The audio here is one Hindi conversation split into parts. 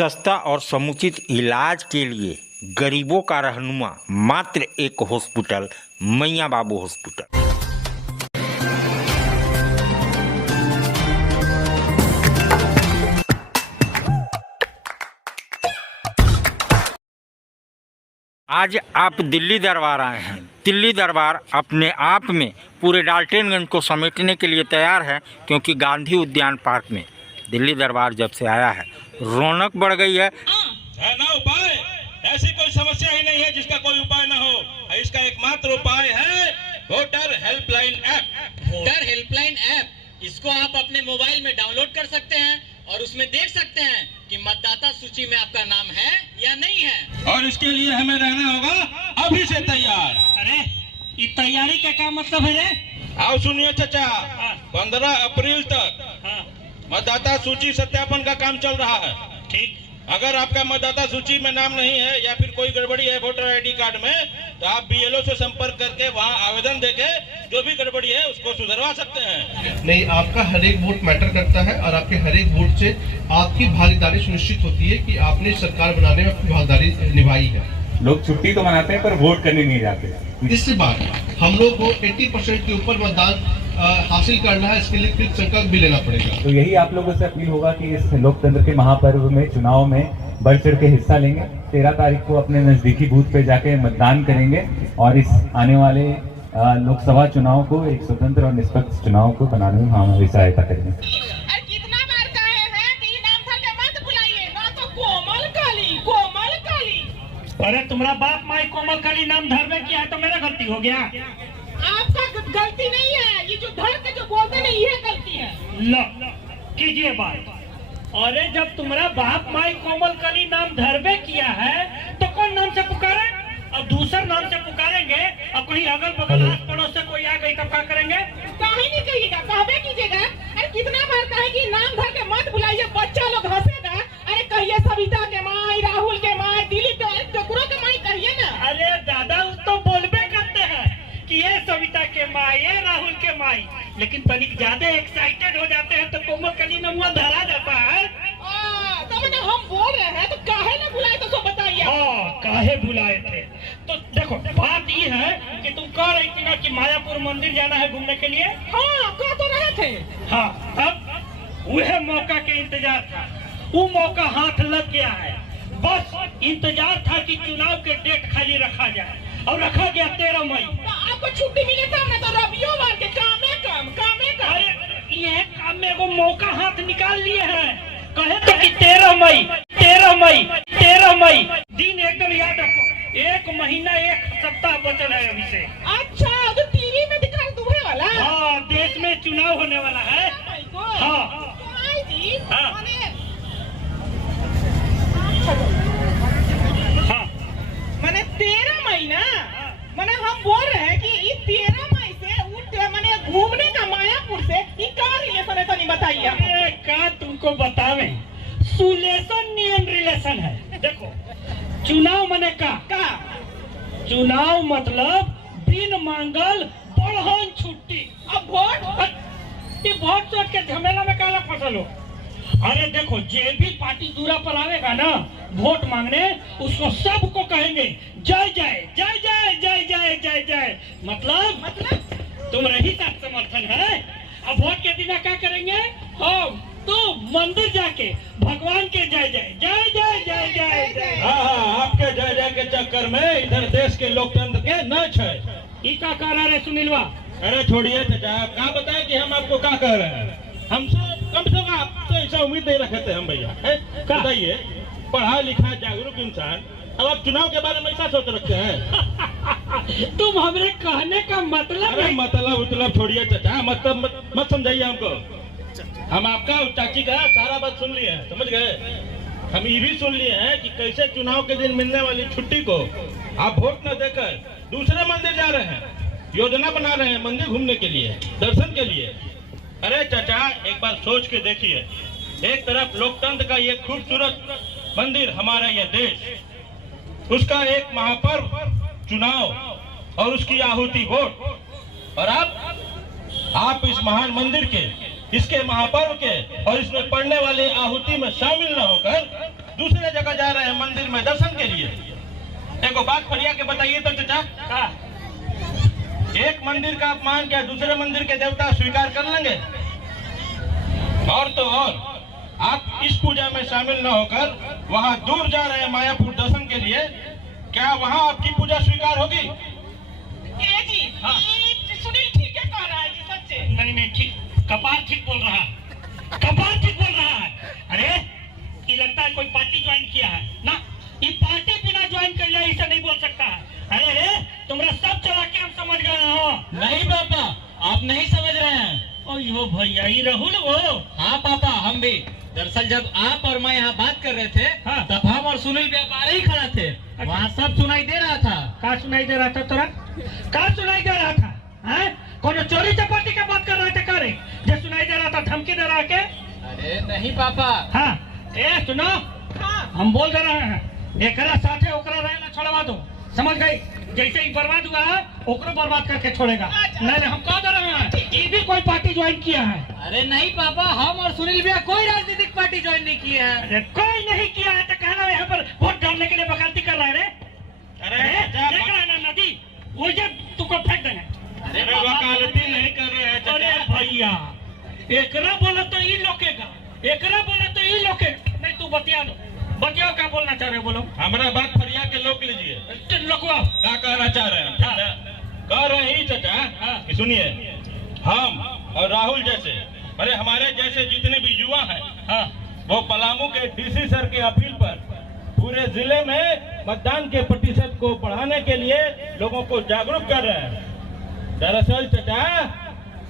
सस्ता और समुचित इलाज के लिए गरीबों का रहनुमा मात्र एक हॉस्पिटल, मैया बाबू हॉस्पिटल। आज आप दिल्ली दरबार आए हैं। दिल्ली दरबार अपने आप में पूरे डाल्टनगंज को समेटने के लिए तैयार है, क्योंकि गांधी उद्यान पार्क में दिल्ली दरबार जब से आया है रौनक बढ़ गई है ना उपाय, ऐसी कोई समस्या ही नहीं है जिसका कोई उपाय ना हो। इसका एकमात्र उपाय है voter helpline app. Voter helpline app, इसको आप अपने मोबाइल में डाउनलोड कर सकते हैं और उसमें देख सकते हैं कि मतदाता सूची में आपका नाम है या नहीं है। और इसके लिए हमें रहना होगा अभी से तैयार। अरे ये तैयारी का क्या मतलब है रे? आओ सुनिए चाचा, 15 अप्रैल तक मतदाता सूची सत्यापन का काम चल रहा है। ठीक, अगर आपका मतदाता सूची में नाम नहीं है या फिर कोई गड़बड़ी है वोटर आईडी कार्ड में, तो आप बीएलओ से संपर्क करके वहां आवेदन देके जो भी गड़बड़ी है उसको सुधरवा सकते हैं। नहीं, आपका हर एक वोट मैटर करता है और आपके हर एक वोट से आपकी भागीदारी सुनिश्चित होती है कि आपने सरकार बनाने में अपनी भागीदारी निभाई है। लोग छुट्टी तो मनाते हैं पर वोट करने नहीं जाते। इसके बाद हम लोग को 80% के ऊपर मतदान हासिल करना है, इसके लिए कृत संकल्प भी लेना पड़ेगा। तो यही आप लोगों से अपील होगा कि इस लोकतंत्र के महापर्व में चुनाव में बढ़ चढ़ के हिस्सा लेंगे। 13 तारीख को अपने नजदीकी बूथ पे जाके मतदान करेंगे और इस आने वाले लोकसभा चुनाव को एक स्वतंत्र और निष्पक्ष चुनाव को बनाने में हमारी सहायता करेंगे। कितना बार कहे हैं कि नाम था के मत बुलाइए, ना तो कोमल काली, कोमल काली। अरे तुम्हारा बाप माई कोमल काली नाम धरने किया है तो मेरा गलती हो गया? आपका गलती नहीं है, ये जो धर के जो बोलते नहीं ये गलती है। लो कीजिए बात। अरे जब तुम्हारा बाप माई कोमल काली नाम धरबे किया है तो कौन नाम से पुकारे? और दूसरा नाम से पुकारेंगे और कहीं अगल बगल आस पड़ोस से कोई आ गई तो क्या करेंगे? काहे नहीं कहिएगा, कहबे कीजिएगा। अरे कितना बार कहे कि नाम धर के मत बुलाइए, बच्चा लोग हंसेगा। अरे कहिए सविता के माई, राहुल के माई, दिलीप के, टकुरो के माई कहिए ना। अरे दादा उस तो बोलबे करते हैं कि ये सविता के माई, ये राहुल के माई, लेकिन तनिक ज्यादा एक्साइटेड हो जाते हैं तो कोमल काली नाम धरा जाता है। तो मैंने हम बोल रहे हैं तो काहे ना बुलाए तो सो बताइए। काहे बुलाए थे? तो देखो बात ये है कि तुम कह रही थी ना कि मायापुर मंदिर जाना है घूमने के लिए। हाँ, कह तो रहे थे। हाँ, अब वह मौका के इंतजार था, वो मौका हाथ लग गया है। बस इंतजार था कि चुनाव के डेट खाली रखा जाए और रखा गया 13 मई। आपको छुट्टी मिले तब ना, तो रवियो वार के कामे काम। अरे ये काम में वो मौका हाथ निकाल लिए हैं। कहे तो कि 13 मई दिन एकदम याद रखो। 1 महीना 1 सप्ताह बचल है अभी से। अच्छा, तो टीवी में दिखाई दूहे वाला। हाँ, देश में चुनाव होने वाला है। हाँ मैंने 13 मई ना, मैंने हम बोल रहे हैं कि ये 13 मई से मैंने घूमने का मायापुर से ये क्या रिलेशन है, तो नहीं बताइए। का तुमको बतावे, सुलेशन नियम रिलेशन है। देखो चुनाव मने का चुनाव मतलब बिन मांगल बढ़न छुट्टी। अब वोट, ये वोट सोच के झमेला में काला फसल हो। अरे देखो जे भी पार्टी दूरा पर आवेगा ना वोट मांगने, उसको सबको कहेंगे जय जय जय जय जय जय जय जय। मतलब तुम रही का समर्थन है। अब वोट के दिन क्या करेंगे हम? तो मंदिर जाके भगवान के जय जय जय जय जय जय जय। हाँ, आपके जय जय के चक्कर में इधर देश के लोकतंत्र के नच है। ई का कह रहा है सुनीलवा? अरे छोड़िए चाचा, आप कहाँ बताए कि हम आपको क्या कह रहे हैं। हमसे कम से कम आपसे ऐसा उम्मीद नहीं रखे थे हम भैया। बताइए, पढ़ा लिखा जागरूक इंसान, अब आप चुनाव के बारे में ऐसा सोच रखते हैं। तुम हमरे कहने का मतलब? अरे मतलब छोड़िए चाचा, मतलब मत समझाइए हमको। हम आपका चाची का सारा बात सुन लिए हैं, समझ गए। हम ये भी सुन लिए हैं कि कैसे चुनाव के दिन मिलने वाली छुट्टी को आप वोट न देकर दूसरे मंदिर जा रहे हैं, योजना बना रहे हैं मंदिर घूमने के लिए, दर्शन के लिए। अरे चाचा, एक बार सोच के देखिए, एक तरफ लोकतंत्र का ये खूबसूरत मंदिर हमारा ये देश, उसका एक महापर्व चुनाव और उसकी आहुति वोट, और आप इस महान मंदिर के, इसके महापर्व के और इसमें पड़ने वाली आहुति में शामिल न होकर दूसरे जगह जा रहे हैं मंदिर में दर्शन के लिए। देखो बात फरिया के बताइए तो चाचा, एक मंदिर का अपमान क्या दूसरे मंदिर के देवता स्वीकार कर लेंगे? और तो और आप इस पूजा में शामिल न होकर वहां दूर जा रहे हैं मायापुर दर्शन के लिए, क्या वहां आपकी पूजा स्वीकार होगी? ये जी हाँ। ये सुनील ठीक है कह रहा है जी, सच्चे। नहीं ठीक, कपाल ठीक बोल रहा है, कपाल ठीक बोल रहा है। अरे ये लगता है कोई पार्टी ज्वाइन किया है ना, ये पार्टी बिना ज्वाइन कर लिया इसे नहीं बोल सकता है। अरे रे तुम्हारा सब चला के हम समझ गए हो। नहीं पापा, आप नहीं समझ रहे हैं। ओयो भैया ये राहुल वो। हाँ पापा, हम भी। दरअसल जब आप और मैं यहाँ बात कर रहे थे, हाँ। तब हम और सुनील व्यापारी ही खड़ा थे। वहाँ सब सुनाई दे रहा था। क्या सुनाई दे रहा था तोरा? क्या सुनाई दे रहा था? हैं? कोनो चोरी चपाटी का बात कर रहे थे करे? जो सुनाई दे रहा था धमकी दे रहा के? अरे नहीं पापा। हाँ ए सुनो, हाँ हम बोल दे रहे हैं एकरा साथे ओकरा रहना छोड़वा दो, समझ गई? जैसे ही बर्बाद हुआ है ओकरो बर्बाद करके छोड़ेगा। नहीं हम कह दे रहे हैं ये भी कोई पार्टी ज्वाइन किया है। अरे नहीं पापा, हम और सुनील भैया कोई राजनीतिक पार्टी ज्वाइन नहीं किया है। अरे कोई नहीं किया है तो कहना यहाँ पर वोट डालने के लिए वकालती कर रहा है रे? अरे देख रहा है ना नदी उलझे तुमको फेंक देना। अरे वकालती नहीं कर रहे हैं अरे चाचा। भैया एकरा बोला तो ये लोकेगा, एकरा बोला तो ये लोकेगा। नहीं तू बतिया दो, बतियाओ क्या बोलना चाह रहे हो बोलो। हमारा बात फरिया के लोग लीजिए, लोकवा क्या कहना चाह रहे हैं? हाँ। कह रहे ही चाचा कि सुनिए, हम और राहुल जैसे, अरे हमारे जैसे जितने भी युवा हैं, हाँ वो पलामू के डीसी सर के अपील पर पूरे जिले में मतदान के प्रतिशत को बढ़ाने के लिए लोगों को जागरूक कर रहे हैं। दरअसल चाचा,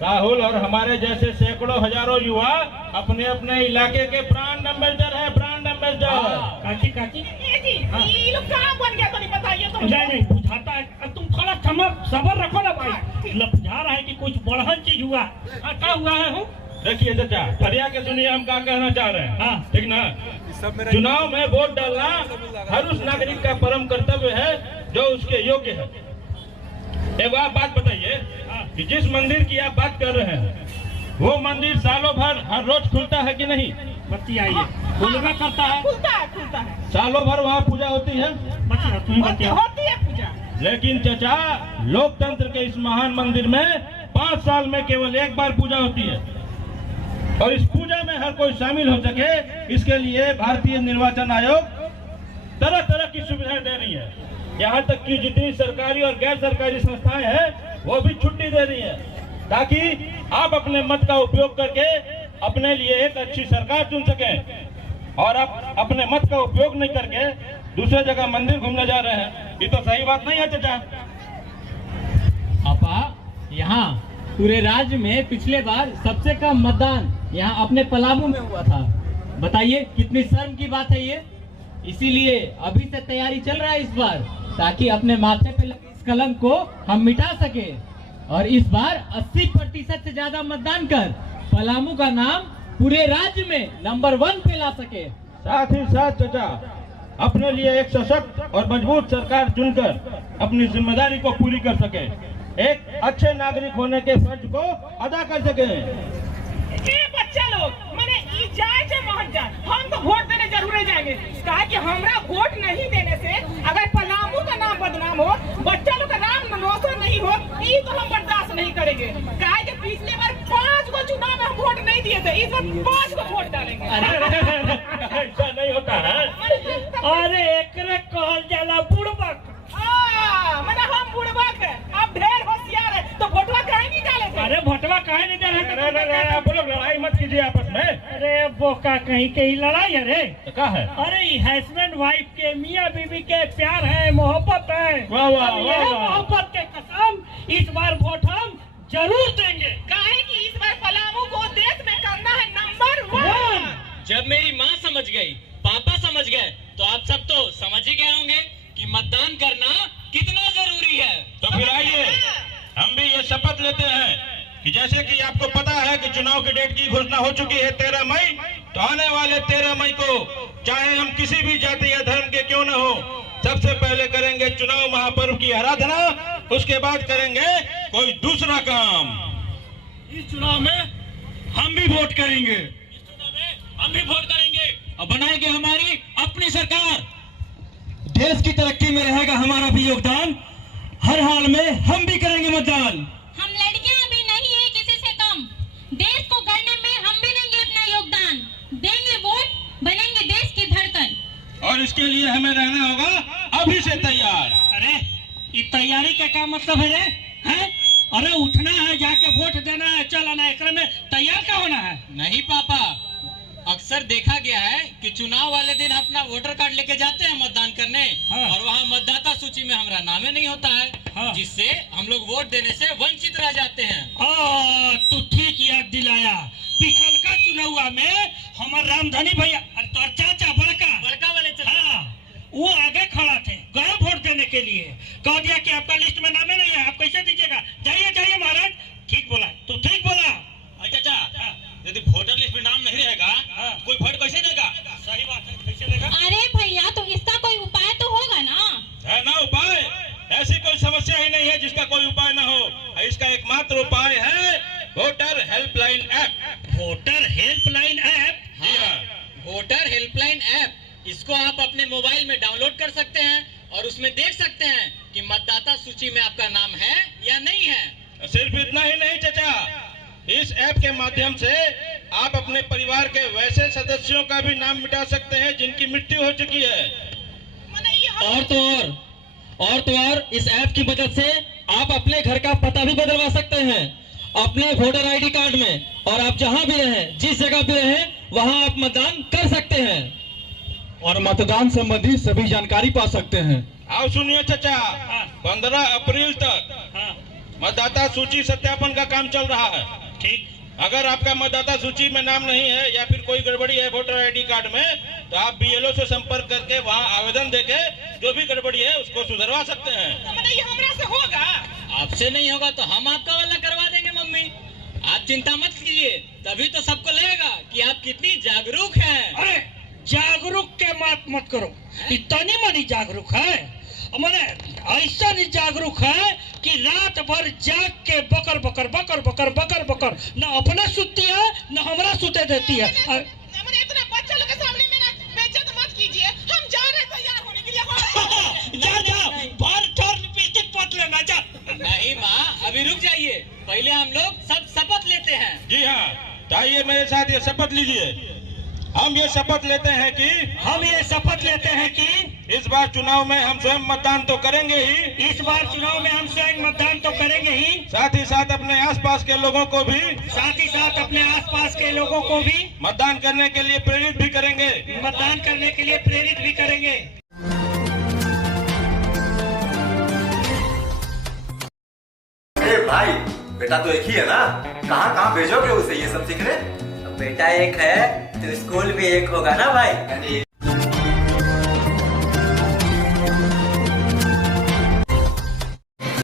राहुल और हमारे जैसे सैकड़ों हजारों युवा अपने अपने इलाके के ब्रांड एम्बेसडर है, ब्रांड एम्बेसडर। काकी काकी ये जी ये लोग कहाँ बन गया तो नहीं बताइए तो। नहीं बुझाता है, अब तुम थोड़ा सबर रखो ना भाई। मतलब बुझा रहा है कि कुछ बढ़हन चीज हुआ। क्या हुआ है? हूँ देखिए चाचा, फरिया के सुनिए हम क्या कहना चाह रहे हैं। हाँ। ठीक ना, चुनाव में वोट डालना हर उस नागरिक का परम कर्तव्य है जो उसके योग्य है। एक आप बात बताइए कि जिस मंदिर की आप बात कर रहे हैं, वो मंदिर सालों भर हर रोज खुलता है कि नहीं? बतियाइए, खुलवा करता है, खुलता है खुलता है, सालों भर वहाँ पूजा होती है। बतिया तुम बतिया। होती है पूजा। लेकिन चाचा, लोकतंत्र के इस महान मंदिर में 5 साल में केवल एक बार पूजा होती है, और इस पूजा में हर कोई शामिल हो सके इसके लिए भारतीय निर्वाचन आयोग तरह तरह की सुविधाएं दे रही है। यहाँ तक कि जितनी सरकारी और गैर सरकारी संस्थाएं हैं वो भी छुट्टी दे रही है, ताकि आप अपने मत का उपयोग करके अपने लिए एक अच्छी सरकार चुन सकें। और आप अपने मत का उपयोग नहीं करके दूसरे जगह मंदिर घूमने जा रहे हैं, ये तो सही बात नहीं है चाचा। पापा, यहाँ पूरे राज्य में पिछले बार सबसे कम मतदान यहाँ अपने पलामू में हुआ था। बताइए कितनी शर्म की बात है ये। इसीलिए अभी से तैयारी चल रहा है इस बार, ताकि अपने माथे पे लगे इस कलंक को हम मिटा सके और इस बार 80% से ज्यादा मतदान कर पलामू का नाम पूरे राज्य में नंबर 1 पे ला सके। साथ ही साथ चाचा, अपने लिए एक सशक्त और मजबूत सरकार चुनकर अपनी जिम्मेदारी को पूरी कर सके, एक अच्छे नागरिक होने के फर्ज को अदा कर सके। ये बच्चा लोग मैंने ई जाए चाहे महन जाए, हम तो वोट देने जरूर जाएंगे। कहा कि हमरा वोट नहीं देने से अगर पलामू का नाम बदनाम हो, बच्चा लोग का नाम रोशन नहीं हो, ये तो हम बर्दाश्त नहीं करेंगे। कहा कि पिछले बार 5 को चुनाव में हम वोट नहीं दिए थे, इस बार 5 को वोट डालेंगे। ऐसा नहीं होता है। अरे एकरे कहल जाला बुड़बक। मैंने हम बुड़बक है, अब ढेर होशियार है तो वोटवा कहीं नहीं डाले थे। अरे भटवा काहे नहीं दे रहे? आप लोग लड़ाई मत कीजिए आपस में। अरे बोका कहीं के ही लड़ाई है रे। क्या है? अरे हस्बैंड वाइफ के, मियाँ बीवी के प्यार है, मोहब्बत है। वाह वाह अब वाह यह वाह। मोहब्बत के कसम इस बार वोट हम जरूर देंगे। काहे कि इस बार पलामू को देश में करना है नंबर 1। जब मेरी माँ समझ गई, पापा समझ गए, तो आप सब तो समझ ही गए होंगे कि मतदान करना कितना जरूरी है। तो फिर आइए हम भी ये शपथ लेते हैं कि जैसे कि आपको पता है कि चुनाव की डेट की घोषणा हो चुकी है 13 मई, तो आने वाले 13 मई को चाहे हम किसी भी जाति या धर्म के क्यों न हो, सबसे पहले करेंगे चुनाव महापर्व की आराधना, उसके बाद करेंगे कोई दूसरा काम। इस चुनाव में हम भी वोट करेंगे, हम भी वोट करेंगे और बनाएंगे हमारी अपनी सरकार। देश की तरक्की में रहेगा हमारा भी योगदान, हर हाल में हम भी करेंगे मतदान। हम लड़कियां भी नहीं है किसी से कम, देश को गढ़ने में हम भी देंगे अपना योगदान, देंगे वोट, बनेंगे देश की धड़कन। और इसके लिए हमें रहना होगा अभी से तैयार। अरे ये तैयारी का क्या मतलब है रे? हैं? अरे उठना है, जाके वोट देना है, चलाना है, एकरे में तैयार क्या होना है? नहीं पापा, अक्सर देखा गया है कि चुनाव वाले दिन अपना वोटर कार्ड लेके जाते हैं मतदान करने, हाँ। और वहाँ मतदाता सूची में हमारा नाम ही नहीं होता है, हाँ। जिससे हम लोग वोट देने से वंचित रह जाते हैं। तू ठीक याद दिलाया। पिछल का चुनाव में हमारे रामधनी भैया, अरे तोर चाचा बड़का वाले हाँ, वो आगे खड़ा थे गए वोट देने के लिए, कह दिया कि आपका लिस्ट में नाम नहीं है, आप कैसे दीजिएगा? जाइए महाराज। ठीक बोला, तू ठीक बोला। चाचा, यदि वोटर लिस्ट में नाम नहीं रहेगा, कोई वोट कैसे देगा? सही बात है, कैसे देगा? अरे भैया, तो इसका कोई उपाय तो होगा ना? है ना उपाय? ऐसी कोई समस्या ही नहीं है जिसका कोई उपाय ना हो। इसका एकमात्र उपाय है voter helpline app. Voter helpline app? जी हाँ, वोटर हेल्पलाइन ऐप, इसको आप अपने मोबाइल में डाउनलोड कर सकते हैं और उसमें देख सकते हैं कि मतदाता सूची में आपका नाम है या नहीं है। सिर्फ इतना ही नहीं चाचा, इस ऐप के माध्यम से आप अपने परिवार के वैसे सदस्यों का भी नाम मिटा सकते हैं जिनकी मृत्यु हो चुकी है। और तो और इस ऐप की मदद से आप अपने घर का पता भी बदलवा सकते हैं अपने वोटर आईडी कार्ड में, और आप जहां भी रहें, जिस जगह भी रहें, वहां आप मतदान कर सकते हैं और मतदान संबंधी सभी जानकारी पा सकते हैं। आओ सुनिए चाचा, 15 अप्रैल तक मतदाता सूची सत्यापन का काम चल रहा है। ठीक। अगर आपका मतदाता सूची में नाम नहीं है या फिर कोई गड़बड़ी है वोटर आईडी कार्ड में, तो आप बीएलओ से संपर्क करके वहां आवेदन देके जो भी गड़बड़ी है उसको सुधरवा सकते हैं। ये हमरा से होगा? आपसे नहीं होगा तो हम आपका वाला करवा देंगे मम्मी, आप चिंता मत कीजिए। तभी तो सबको लगेगा कि आप कितनी जागरूक हैं। अरे जागरूक के मत करो, इतनी मनी जागरूक है, मैंने ऐसा नहीं जागरूक है कि रात भर जाग के बकर बकर न अपना सुतती है न हमरा सुते देती है। इतना बच्चा लोग के सामने मेरा बेइज्जत मत कीजिए, हम जा रहे हैं तैयार होने के लिए। जा बार ठोर लिपस्टिक पोत लेना जा। नहीं माँ, अभी रुक जाइए, पहले हम लोग सब शपथ लेते हैं। जी हाँ, तो आइए मेरे साथ ये शपथ लीजिए। हम ये शपथ लेते हैं कि इस बार चुनाव में हम स्वयं मतदान तो करेंगे ही, साथ ही साथ अपने आसपास के लोगों को भी मतदान करने के लिए प्रेरित भी करेंगे। भाई, बेटा तो एक ही है ना, कहाँ भेजोगे उसे ये सब सीखने? बेटा एक है तो स्कूल भी एक होगा ना भाई।